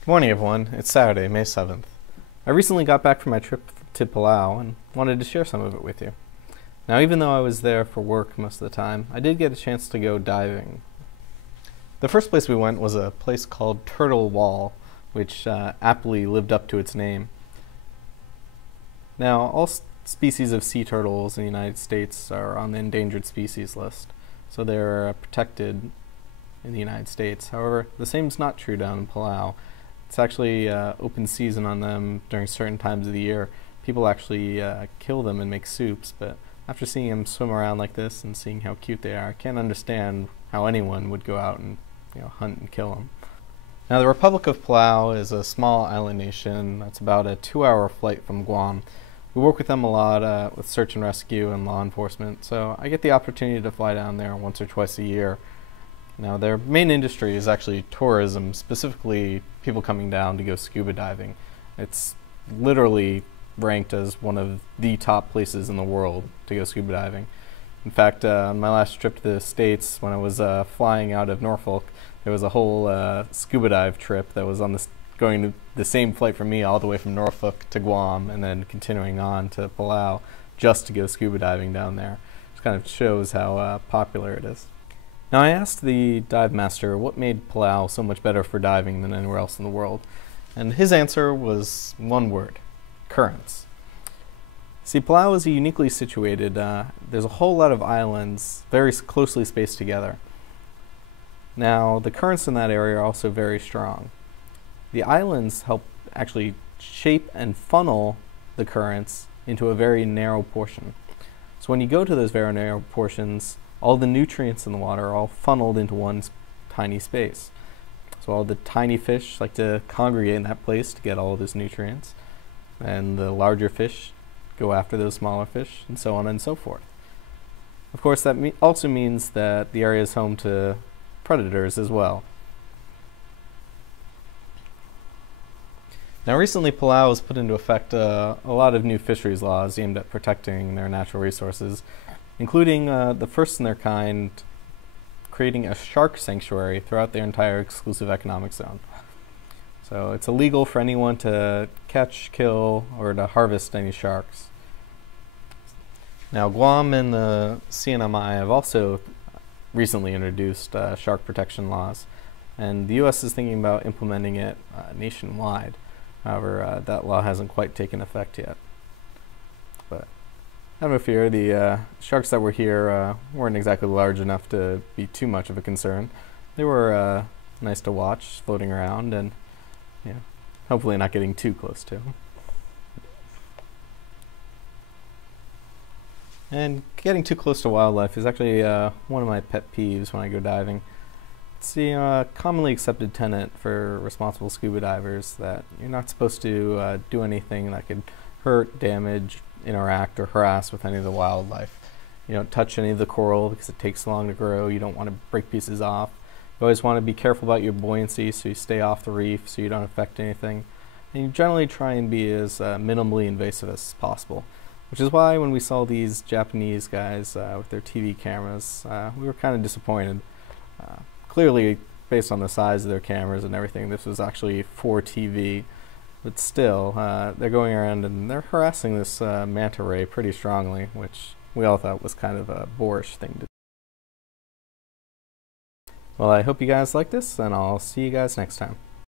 Good morning, everyone. It's Saturday, May 7th. I recently got back from my trip to Palau and wanted to share some of it with you. Now, even though I was there for work most of the time, I did get a chance to go diving. The first place we went was a place called Turtle Wall, which aptly lived up to its name. Now, all species of sea turtles in the United States are on the endangered species list, so they're protected in the United States. However, the same is not true down in Palau. It's actually open season on them during certain times of the year. People actually kill them and make soups, but after seeing them swim around like this and seeing how cute they are, I can't understand how anyone would go out and hunt and kill them. Now, the Republic of Palau is a small island nation that's about a 2-hour flight from Guam. We work with them a lot with search and rescue and law enforcement, so I get the opportunity to fly down there once or twice a year. Now, their main industry is actually tourism, specifically people coming down to go scuba diving. It's literally ranked as one of the top places in the world to go scuba diving. In fact, on my last trip to the States, when I was flying out of Norfolk, there was a whole scuba dive trip that was going to the same flight for me all the way from Norfolk to Guam and then continuing on to Palau just to go scuba diving down there. It kind of shows how popular it is. Now, I asked the dive master what made Palau so much better for diving than anywhere else in the world, and his answer was one word: currents. See, Palau is uniquely situated. There's a whole lot of islands very closely spaced together. Now, the currents in that area are also very strong. The islands help actually shape and funnel the currents into a very narrow portion. So when you go to those very narrow portions, all the nutrients in the water are all funneled into one tiny space. So all the tiny fish like to congregate in that place to get all of those nutrients, and the larger fish go after those smaller fish, and so on and so forth. Of course, that also means that the area is home to predators as well. Now, recently Palau has put into effect a lot of new fisheries laws aimed at protecting their natural resources, including the first in their kind, creating a shark sanctuary throughout their entire exclusive economic zone. So it's illegal for anyone to catch, kill, or to harvest any sharks. Now, Guam and the CNMI have also recently introduced shark protection laws, and the U.S. is thinking about implementing it nationwide. However, that law hasn't quite taken effect yet. But have no fear, the sharks that were here weren't exactly large enough to be too much of a concern. They were nice to watch, floating around, and hopefully not getting too close to. And getting too close to wildlife is actually one of my pet peeves when I go diving. It's the commonly accepted tenet for responsible scuba divers that you're not supposed to do anything that could hurt, damage, interact, or harass with any of the wildlife. You don't touch any of the coral because it takes long to grow. You don't want to break pieces off. You always want to be careful about your buoyancy, so you stay off the reef so you don't affect anything. And you generally try and be as minimally invasive as possible, which is why when we saw these Japanese guys with their TV cameras, we were kind of disappointed. Clearly, based on the size of their cameras and everything, this was actually for TV. But still, they're going around and they're harassing this manta ray pretty strongly, which we all thought was kind of a boorish thing to do. Well, I hope you guys like this, and I'll see you guys next time.